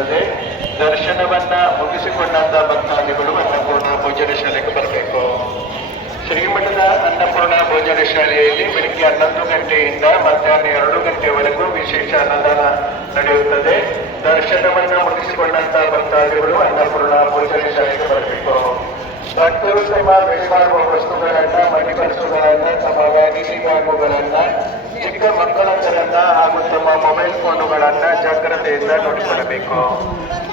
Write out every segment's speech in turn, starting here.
ನಡೆಯುತ್ತದೆ. ದರ್ಶನವನ್ನ ಮುಗಿಸಿಕೊಂಡಂತ ಭಕ್ತಾದಿಗಳು ಅನ್ನಪೂರ್ಣ ಭೋಜನ ಶಾಲೆಗೆ ಬರಬೇಕು. ಶ್ರೀಮಠದ ಅನ್ನಪೂರ್ಣ ಭೋಜನ ಶಾಲೆಯಲ್ಲಿ ಬೆಳಿಗ್ಗೆ 11 ಗಂಟೆಯಿಂದ ಮಧ್ಯಾಹ್ನ 2 ಗಂಟೆವರೆಗೂ ವಿಶೇಷ ಅನ್ನದಾನ ನಡೆಯುತ್ತದೆ. ದರ್ಶನವನ್ನು ಮುಗಿಸಿಕೊಂಡಂತ ಭಕ್ತಾದಿಗಳು ಅನ್ನಪೂರ್ಣ ಭೋಜನ ಶಾಲೆಗೆ ಬರಬೇಕು. ಭಕ್ತರು ತಮ್ಮ ಬೆಳೆ ಮಾಡುವ ವಸ್ತುಗಳನ್ನ, ಮಡಿಪರಿಸುಗಳನ್ನ, ತಮ್ಮ ವ್ಯಾನಿಟಿ ಬ್ಯಾಗುಗಳನ್ನ, ಚಿಕ್ಕ ಮಕ್ಕಳನ್ನ ಹಾಗೂ ತಮ್ಮ ಮೊಬೈಲ್ ಫೋನುಗಳನ್ನ ಜಾಗ್ರತೆಯಿಂದ ನೋಡಿಕೊಳ್ಳಬೇಕು.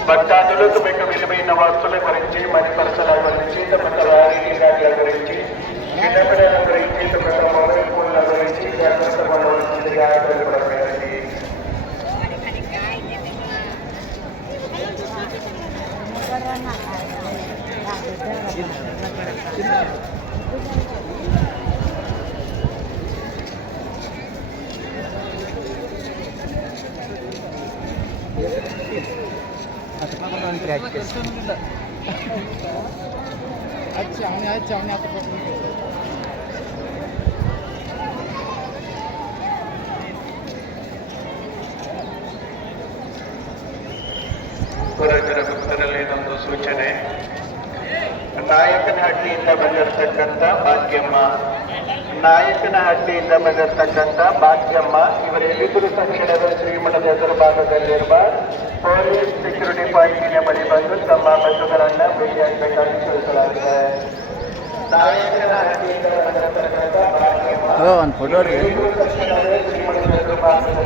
భక్తాదులకు మీకు విలువైన వస్తువుల గురించి, మనీ పర్సల గురించి, తమ వ్యానిటీ బ్యాగుల గురించి, చిన్నపిల్లల గురించి, తమ మొబైల్ ఫోన్ల గురించి జాగ్రత్త పడవలసిందిగా తెలుపబడింది. ಪುರಚರ ಭಕ್ತರಲ್ಲಿ ನಮ್ಮದು ಸೂಚನೆ. ನಾಯಕನಹಟ್ಟಿಯಿಂದ ಬಂದಿರತಕ್ಕಂಥ ಭಾಗ್ಯಮ್ಮ, ನಾಯಕನಹಟ್ಟಿಯಿಂದ ಬಂದಿರತಕ್ಕಂಥ ಭಾಗ್ಯಮ್ಮ ಇವರೆಲ್ಲಿದ್ದರೂ ತಕ್ಷಣದ ಶ್ರೀಮಠದ ಎದುರು ಭಾಗದಲ್ಲಿರುವ ಪೊಲೀಸ್ ಸೆಕ್ಯೂರಿಟಿ ಪಾಯಿಂಟಿನ ಬಳಿ ಬಂದು ತಮ್ಮ ಬಸ್ಸುಗಳನ್ನ ಭೇಟಿಯಾಗಬೇಕಾಗಿ ತಿಳಿಸಲಾಗಿದೆ. ನಾಯಕನಹಟ್ಟಿಯಿಂದ ಬಂದಿರತಕ್ಕಂಥ ಭಾಗ್ಯಮ್ಮ ಶ್ರೀಮಠದ ಎದುರು ಭಾಗದಲ್ಲಿ